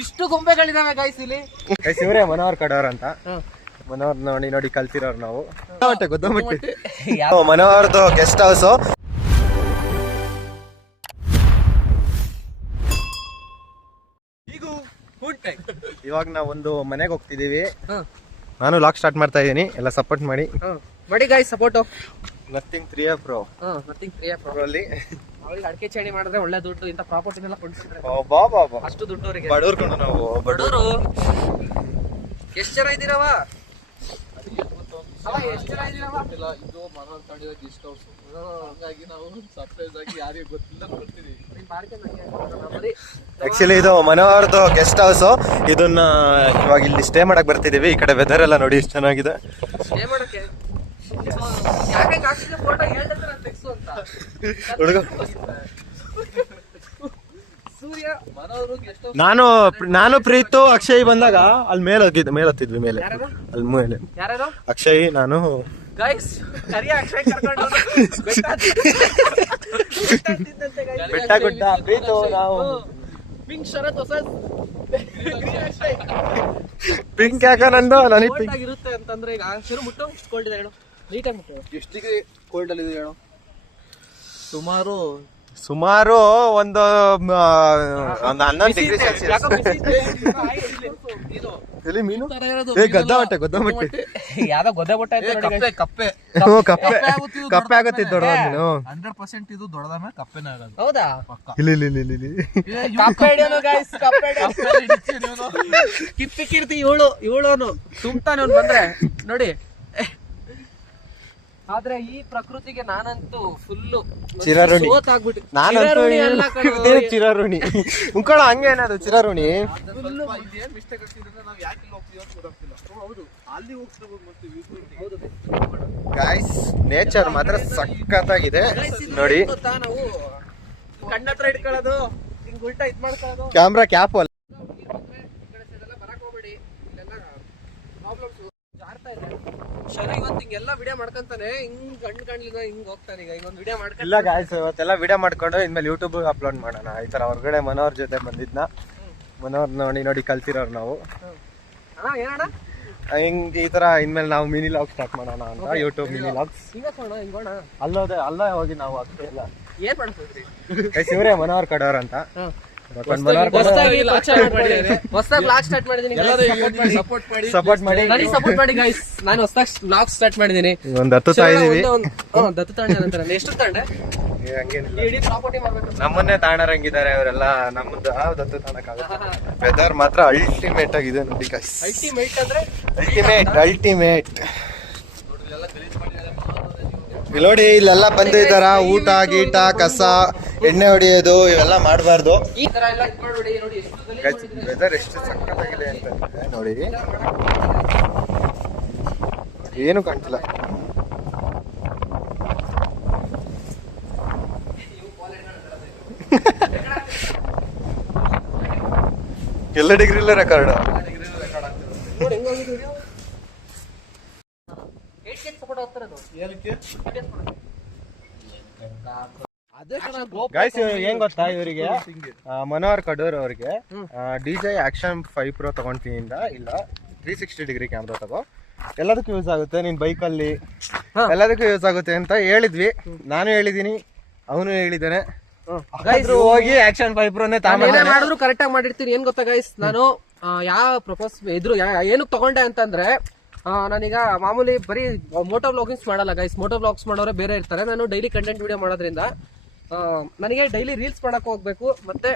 ಇಷ್ಟು ಗೊಂಬೆಗಳಿದಾವೆ ಗೈಸ್ ಇಲ್ಲಿ. ಗೈಸ್ ಇವರೇ ಮನೋಹರ್ ಕಡೋರ್ ಅಂತ. ಮನೋಹರ್ ನೋಡಿ ನೋಡಿ ಕಲ್ತಿರೋರು ನಾವು. ಮನೋಹರ್ದು ಗೆಸ್ಟ್ ಹೌಸ್. ಇವಾಗ ನಾವು ಒಂದು ಮನೆಗೆ ಹೋಗ್ತಿದೀವಿ. ನಾನು ಲಾಕ್ ಸ್ಟಾರ್ಟ್ ಮಾಡ್ತಾ ಇದೀನಿ, ಎಲ್ಲ ಸಪೋರ್ಟ್ ಮಾಡಿ guys support. Nothing 3F Pro. Nothing 3F Pro ಅಲ್ಲಿ ಅವ್ರಿಗೆ ಅಡಿಕೆ ಚೇಣಿ ಮಾಡಿದ್ರೆ ಒಳ್ಳೆ ದುಡ್ಡು. ಇಂತ ಪ್ರಾಪರ್ಟಿನೆಲ್ಲ ಕೊಡ್ಸಿದ್ರೆ ಅಷ್ಟು ದುಡ್ಡು ಅವರಿಗೆ. ಬಡವ್ರು ಕಣ ನಾವು, ಬಡವರು. ಎಷ್ಟು ಜನ ಇದ್ದೀರವ? ಎಷ್ಟು ಜನ ಇದ್ದೀರವ? ಇದು ಮನೋಹರ್ ಕಡಿಯೋ ಗೆಸ್ಟ್ ಹೌಸ್. ಹಾಗಾಗಿ ನಾವು ಸರ್ಪ್ರೈಸ್ ಆಗಿ ಯಾರಿಗೂ ಗೊತ್ತಿಲ್ಲ ಕೊಡ್ತೀವಿ. ಆಕ್ಚುಲಿ ಇದು ಮನೋಹರ್ದು ಗೆಸ್ಟ್ ಹೌಸ್. ಇದನ್ನ ಇವಾಗ ಇಲ್ಲಿ ಸ್ಟೇ ಮಾಡಕ್ ಬರ್ತಿದೀವಿ. ಈ ಕಡೆ ವೆದರ್ ಎಲ್ಲ ನೋಡಿ ಎಷ್ಟು ಚೆನ್ನಾಗಿದೆ. ಸ್ಟೇ ಮಾಡಕ್ಕೆ ಯಾಕೆ ಹಾಕ್ಸಿದ ಫೋಟೋ ಹೇಳ್ತಾರೆ ನಾನು ತೆಗ್ಸು ಅಂತ. ಹುಡುಗ ಸೂರ್ಯ ಮನೋಹರ್ ಗೆಸ್ಟ್ ಹೌಸ್. ನಾನು ಪ್ರೀತು ಅಕ್ಷಯ್ ಬಂದಾಗ ಅಲ್ಲಿ ಮೇಲೆ ಹತ್ತಿದ್ವಿ ಮೇಲೆ. ಅಲ್ಲಿ ಮೇಲೆ ಯಾರು? ಅಕ್ಷಯ್ ನಾನು. ಗೈಸ್ ಕರಿಯ ಅಕ್ಷಯ್ ಕರ್ಕೊಂಡು ಬೆಟ್ಟ ಗುಡ್ಡ ಪ್ರೀತು ನಾವು. ಪಿಂಕ್ ಶರತ್ ಹೊಸ ಪಿಂಕ್ ಯಾಕ ನಂದು ನನಗೆ ಪಿಂಕ್ ಆಗಿರುತ್ತೆ ಅಂತಂದ್ರೆ ಈಗ ಶುರು ಮುಟ್ಟೋ ಇಷ್ಟು ಕೋಲ್ಡ್ ಇದೆ ಹೇಳು. ನೀಟಾಗಿ ಮುಟ್ಟೋ. ಎಷ್ಟಿಗೆ ಕೋಲ್ಡ್ ಅಲ್ಲಿ ಇದೆ ಹೇಳು? ಸುಮಾರು ಒಂದು 11 ಡಿಗ್ರಿ ಸೆಲ್ಸಿಯಸ್. ಎಲ್ಲಿ ಮೀನು? ಗದ್ದ ಬಟ್ಟೆ ಯಾವ್ದೋ ಗೊದ್ದೆ ಬಟ್ಟೆ ಕಪ್ಪೆ ಕಪ್ಪೆ ಆಗತ್ತೆ ದೊಡ್ಡ ಮೀನು. 100% ಇದು ದೊಡ್ಡದ ಮೇಲೆ ಕಪ್ಪೆನೇ ಆಗೋದು. ಹೌದಾ? ಇಲ್ಲಿ ಕಪ್ಪೆ ಹಿಡಿಯೋನು ಗೈಸ್. ಕಪ್ಪೆ ಕಿಪ್ಪಿ ಕೀರ್ತಿ ಇವಳೋನು ತುಂಬ್ತಾನೆ ಅವ್ನು ಬಂದ್ರೆ ನೋಡಿ. ಆದ್ರೆ ಈ ಪ್ರಕೃತಿಗೆ ನಾನಂತೂ ಫುಲ್ಲು ಚಿರಾರುಣಿ. ಚಿರಾರುಣಿ ಚಿರಾರುಣಿ ಮುಕ್ಕಳ ಹಂಗೆ ಏನದು ಚಿರಾರುಣಿ. ಗೈಸ್ ನೇಚರ್ ಮಾತ್ರ ಸಖತ್ತಾಗಿದೆ ನೋಡಿ. ನಾವು ಕಣ್ಣ ಹತ್ರ ಇಟ್ಕೊಳ್ಳೋದು ಹಿಂಗ್ ಉಲ್ಟಾ ಇದ್ ಮಾಡ್ಕೊಳ್ಳೋದು. ಕ್ಯಾಮ್ರಾ ಕ್ಯಾಪ್ ಅಲ್ಲ. ಬರಕ್ ಹೋಗ್ಬೇಡಿ, ಇಲ್ಲೆಲ್ಲ ಪ್ರಾಬ್ಲಮ್ಸ್ ಜಾರ್ತಾ ಇದೆ. ಶನಿ ಇವತ್ತು ಹಿಂಗೆಲ್ಲ ವಿಡಿಯೋ ಮಾಡ್ಕೊಂತಾನೆ. ಹಿಂಗ್ ಕಣ್ಲಿಂದ ಹಿಂಗ್ ಹೋಗ್ತಾನೆ. ಈಗ ಒಂದು ವಿಡಿಯೋ ಮಾಡ್ಕೊಂಡು ಇಲ್ಲ ಗಾಯ್ಸ್ ಇವತ್ತೆಲ್ಲ ವಿಡಿಯೋ ಮಾಡ್ಕೊಂಡು ಇನ್ಮೇಲೆ ಯೂಟ್ಯೂಬ್ ಅಪ್ಲೋಡ್ ಮಾಡೋಣ. ಈ ತರ ಹೊರಗಡೆ ಮನೋಹರ್ ಜೊತೆ ಬಂದಿದ್ನ. ಮನೋಹರ್ ನೋಡಿ ಕಲ್ತಿರೋರು ನಾವು. ಏನಣ್ಣ ಹಿಂಗ್ ಈ ತರ ಇನ್ಮೇಲೆ ನಾವು ಮಿನಿ ಲಾಗ್ ಸ್ಟಾರ್ಟ್ ಮಾಡೋಣ ಅಂತ. YouTube mini logs. ಹಿಂಗೋಣ ಅಲ್ಲೇ ಹೋಗಿ ನಾವು ಆಗ್ತಾ ಇಲ್ಲ. ಏನ್ ಮಾಡ್ತೀವಿ? ಗೈಸ್ ಇವರೇ ಮನೋಹರ್ ಕಡೋರ್ ಅಂತ. ಹೊಸದಾಗಿ ಬ್ಲಾಗ್ ಸ್ಟಾರ್ಟ್ ಮಾಡಿದೀನಿ. ಸಪೋರ್ಟ್ ಮಾಡಿ ನನಗೆ ಸಪೋರ್ಟ್ ಮಾಡಿ ಗೈಸ್. ನಾನು ಹೊಸದಾಗಿ ಬ್ಲಾಗ್ ಸ್ಟಾರ್ಟ್ ಮಾಡಿದೀನಿ. ಒಂದು ಹತ್ತು ತಾಯಿದೀವಿ. ದತ್ತು ತಾಂಡ ಎಷ್ಟು ತಾಂಡ ಇಡೀ ಪ್ರಾಪರ್ಟಿ ಮಾಡ್ಬೇಕು. ನಮ್ಮನ್ನೇ ತಾಣರಂಗಿದ್ದಾರೆ ಅವರೆಲ್ಲ. ನಮ್ಮದು ದತ್ತು ತಾಣಕ್ಕಾಗುತ್ತೆ. ವೆದರ್ ಮಾತ್ರ ಅಲ್ಟಿಮೇಟ್ ಆಗಿದೆ ನೋಡಿ ಗೈಸ್. ಅಲ್ಟಿಮೇಟ್ ಅಂದ್ರೆ ಅಲ್ಟಿಮೇಟ್. ನೋಡಿ ಇಲ್ಲೆಲ್ಲ ಬಂದು ಈ ತರ ಊಟ ಗೀಟ ಕಸ ಎಣ್ಣೆ ಹೊಡಿಯೋದು ಇವೆಲ್ಲ ಮಾಡಬಾರ್ದು. ಈ ತರ ಎಲ್ಲ ಮಾಡ್ಬೇಡಿ. ನೋಡಿ ಎಷ್ಟು ವೆದರ್ ಎಷ್ಟು ಸಕ್ಕತ್ತಾಗಿದೆ ಅಂತ ನೋಡಿ. ಏನು ಕಾಣ್ತಿಲ್ಲ. ಎಲ್ಲ ಡಿಗ್ರಿಲ್ಲ ರೆಕಾರ್ಡ್. ಗೈಸ್ ಏನ್ ಗೊತ್ತಾ ಇವರಿಗೆ, ಮನೋಹರ್ ಕಡೂರ್ ಅವ್ರಿಗೆ DJI Action 5 Pro ತಗೊಂತೀನಿ ಇಲ್ಲ 360 ಡಿಗ್ರಿ ಕ್ಯಾಮ್ರಾ ತಗೋ, ಎಲ್ಲದಕ್ಕೂ ಯೂಸ್ ಆಗುತ್ತೆ, ನಿನ್ ಬೈಕಲ್ಲಿ ಎಲ್ಲದಕ್ಕೂ ಯೂಸ್ ಆಗುತ್ತೆ ಅಂತ ಹೇಳಿದ್ವಿ. ನಾನು ಹೇಳಿದೀನಿ, ಅವನು ಹೇಳಿದ್ದಾನೆ. ಹೋಗಿ Action 5 Proನೇ ಮಾಡಿದ್ರು ಕರೆಕ್ಟ್ ಆಗಿ ಮಾಡಿರ್ತೀನಿ. ಏನ್ ಗೊತ್ತಾ ಗೈಸ್, ನಾನು ಯಾವ ಪ್ರಪೋಸ್ ಏನಕ್ಕೆ ತಗೊಂಡೆ ಅಂತಂದ್ರೆ, ನಾನೀಗ ಮಾಮೂಲಿ ಬರೀ ಮೋಟೋ ವ್ಲಾಗಿಂಗ್ಸ್ ಮಾಡಲ್ಲ ಗೈಸ್. ಮೋಟೋ ವ್ಲಾಗ್ಸ್ ಮಾಡೋರೆ ಬೇರೆ ಇರ್ತಾರೆ. ನಾನು ಡೈಲಿ ಕಂಟೆಂಟ್ ವಿಡಿಯೋ ಮಾಡೋದ್ರಿಂದ ನನಗೆ ಡೈಲಿ ರೀಲ್ಸ್ ಮಾಡಕ್ ಹೋಗ್ಬೇಕು. ಮತ್ತೆ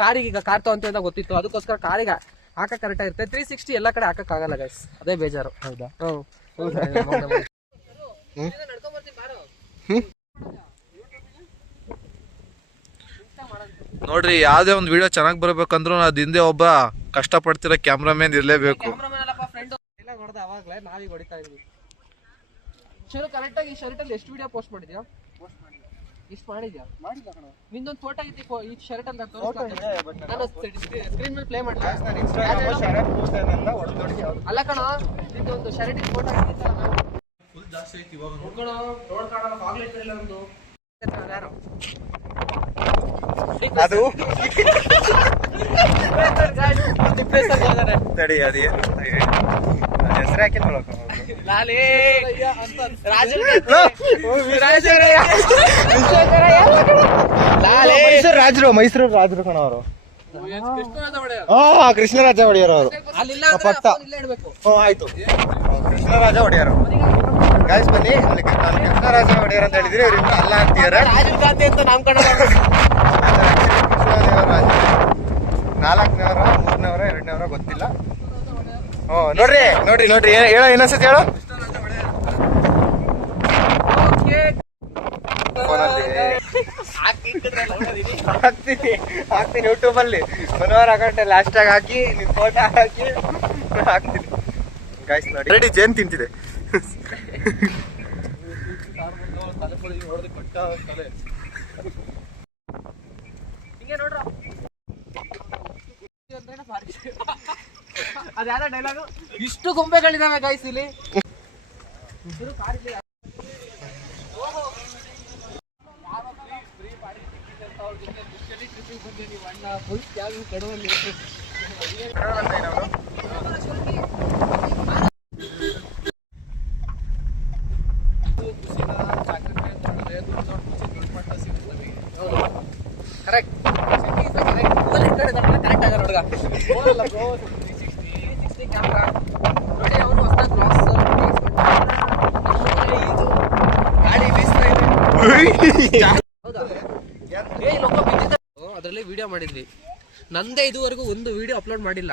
ಕಾರಿಗೆ ಈಗ ಕಾರ್ ತಗೊಂತ ಗೊತ್ತಿತ್ತು, ಅದಕ್ಕೋಸ್ಕರ ಕಾರಿಗೆ ಹಾಕಕ್ ಕರೆಕ್ಟ್ ಆಗಿರುತ್ತೆ. 360 ಎಲ್ಲ ಕಡೆ ಹಾಕಕ್ ಆಗಲ್ಲ ಗೈಸ್, ಅದೇ ಬೇಜಾರು. ಹೌದಾ? ನೋಡ್ರಿ, ಯಾವ್ದೇ ಒಂದು ವಿಡಿಯೋ ಚೆನ್ನಾಗಿ ಬರ್ಬೇಕಂದ್ರೂ ಅದ್ ಹಿಂದೆ ಒಬ್ಬ ಕಷ್ಟ ಪಡ್ತಿರೋ ಕ್ಯಾಮ್ರಾಮನ್ ಇರ್ಲೇಬೇಕು. ಅವಾಗ್ಲೇ ನಾವೀಗ ಹೊಡಿತಾ ಇದ್ವಿ. ಚಲೋ ಕರೆಕ್ಟ್ ಆಗಿ ಶರ್ಟ್ ಅಲ್ಲಿ ಎಷ್ಟು ವಿಡಿಯೋ ಪೋಸ್ಟ್ ಮಾಡಿದ್ಯಾ? ಇಷ್ಟು ಮಾಡಿದ್ಯಾ? ಮಾಡಿಲ್ಲ ಕಣ. ನಿಂದೊಂದು ಫೋಟೋ ಐತಿ ಈ ಶರ್ಟ್ ಅಲ್ಲಿ. ನಾನು ಸ್ಕ್ರೀನ್ ಮೇಲೆ ಪ್ಲೇ ಮಾಡ್ಲಾ? ಅಲ್ಲ ಕಣ, ನಿಂದೊಂದು ಶರ್ಟ್ ಫೋಟೋ ಐತಿ. ಫುಲ್ ಜಾಸ್ತಿ ಐತಿ ಇವಾಗ. ನೋಡ್ಕೊಣ, ರೋಡ್ ಕಾಣಲ್ಲ, ಫಾಗ್ಲೈಟ್ ಇಲ್ಲ ನಮ್ದು. ಯಾರು ಅದು ಪ್ಲೇಸ್ ಅಲ್ಲಿ ಹೋದಾರೆ. ತಡಿ ಅದೇನು ಅಂತ ಹೇಳಿ ಹೆಸರು ಹಾಕಿ ನೋಡೋಕೆ ಲಾಲೇ ಅಂತ ಮೈಸೂರು ರಾಜರು ಕಣವರು. ಕೃಷ್ಣರಾಜ ಒಡೆಯರ್. ಕೃಷ್ಣರಾಜ ಒಡೆಯರ್ ಅವರು. ಅಲ್ಲಿಲ್ಲ ಪಕ್ಕ. ಇಲ್ಲೇ ಇಡ್ಬೇಕು. ಆಯ್ತು, ಕೃಷ್ಣರಾಜ ಒಡೆಯರ್. ಗಾಯ್ಸ್ ಬನ್ನಿ, ಅಲ್ಲಿ ನಾನು ಕೃಷ್ಣರಾಜ ಒಡೆಯರ್ ಅಂತ ಹೇಳಿದ್ರೆ ಇವರಿಂದ ಅಲ್ಲ ಅಂತೀರ. ರಾಜೀವ್ ಗಾಂಧಿ ಅಂತ ನಾಮಕರಣ ಮಾಡ್ಬೇಕು. ಕೃಷ್ಣದೇವರಾಜ 4ನೇವರ 3ನೇವರ 2ನೇವರ ಗೊತ್ತಿಲ್ಲ. ನೋಡ್ರಿ ನೋಡ್ರಿ ನೋಡ್ರಿ ಹೇಳೋ ಇನ್ನೊಂದ್ಸತಿ ಹೇಳು. ಫೋನಲ್ಲಿ ಹಾಕ್ತೀನಿ ಯೂಟ್ಯೂಬ್ ಅಲ್ಲಿ ಮನೋಹರ್ ಅಕೌಂಟ್ ಲಾಸ್ಟ್ ಆಗಿ ಹಾಕಿ ನಿಮ್ ಫೋಟೋ ಹಾಕಿ ಹಾಕ್ತೀನಿ. ಗಾಯ್ಸ್ ನೋಡಿ ರೆಡಿ ಜೇನ್ ತಿಂತಿದೆ. ಹಿಂಗೆ ನೋಡ್ರ ಅದ್ಯಾವ ಡೈಲಾಗು? ಇಷ್ಟು ಗೊಂಬೆಗಳಿದಾವೆ ಗೈಸ್ ಇಲ್ಲಿ. ಕರೆಕ್ಟ್ ಕರೆಕ್ಟ್ ಆಗಲ್ಲ ಹುಡುಗ. ಕ್ಯಾಮ್ರಾ ನೋಡಿ, ಅವನು ಹೊಸದಾಗಿ ಗಾಡಿ ಬೀಸ್ತಾ ಇದೆ. ಹೌದಾ? ಅದ್ರಲ್ಲಿ ವಿಡಿಯೋ ಮಾಡಿದ್ವಿ. ನಂದೇ ಇದುವರೆಗೂ ಒಂದು ವಿಡಿಯೋ ಅಪ್ಲೋಡ್ ಮಾಡಿಲ್ಲ.